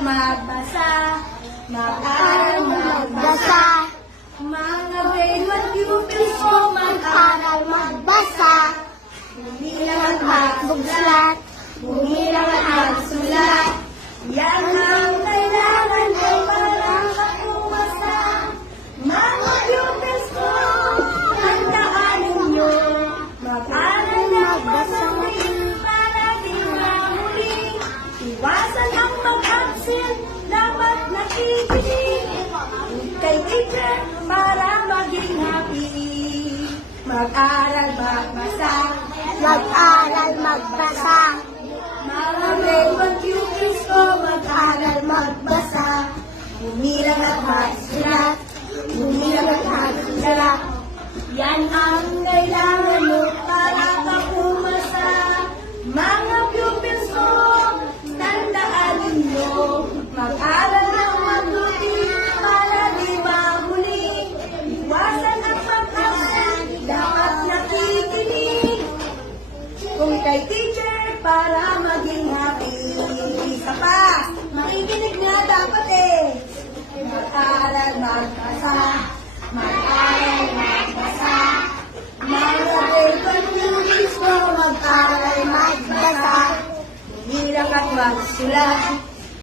magbasa, mag-aral Magbasa, Mga grade 1 pupils ko mag-aral aral magbasa, Bumilang at bugsulat, Bumilang at sulat. Mag-absent, dapat nakikinig. Kay teacher para maging happy. Mag-aral, magbasa. mag-aral magbasa, 1 pupils ko mag-aral magbasa. Bumilang at magsulat. Bumilang at Kung kay teacher para maging happy. Isa pa, makikinig nga dapat eh. Mag-aral, magbasa. Mag-aral, magbasa. Grade confused ko, mag-aral, magbasa. Hirap at magsulat.